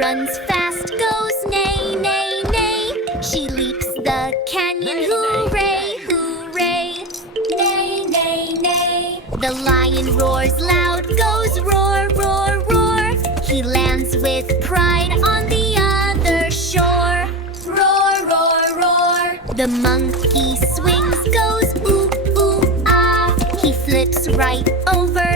runs fast, goes neigh, neigh, neigh. She leaps the canyon, hooray, hooray. Neigh, neigh, neigh. The lion roars loud, goes roar, roar, roar. He lands with pride on the other shore. Roar, roar, roar. The monkey swings, goes ooh-ooh-aah. He flips right over,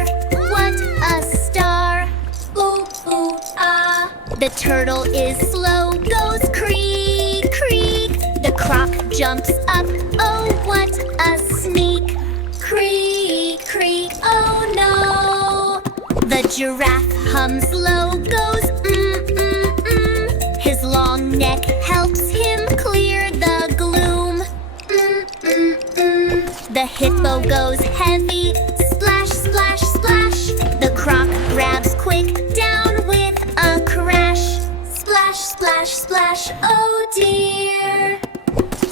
what a star. Ooh-ooh-aah. The turtle is slow, goes creeeak, creeak. The croc jumps up, oh what a sneak. Creak, creak, oh no. The giraffe hums low, goes mm. His long neck helps him clear the gloom. The hippo goes heavy, splash, splash, splash. The croc grabs quick, down with a crash. Splash, splash, splash, oh dear.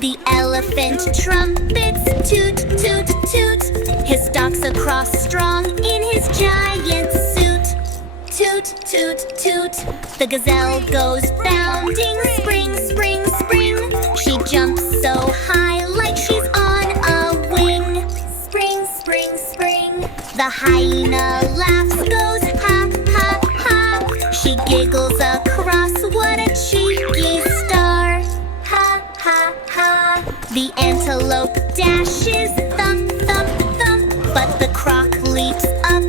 The elephant trumpets, toot, toot, toot. His stalks across strong in his giant suit. Toot, toot, toot. The gazelle goes bounding, spring, spring, spring. She jumps so high like she's on a wing. Spring, spring, spring. The hyena laughs, goes ha, ha, ha. She giggles across, what a cheeky star. Ha, ha, ha. The antelope dashes, thump, thump, thump. But the croc leaps up,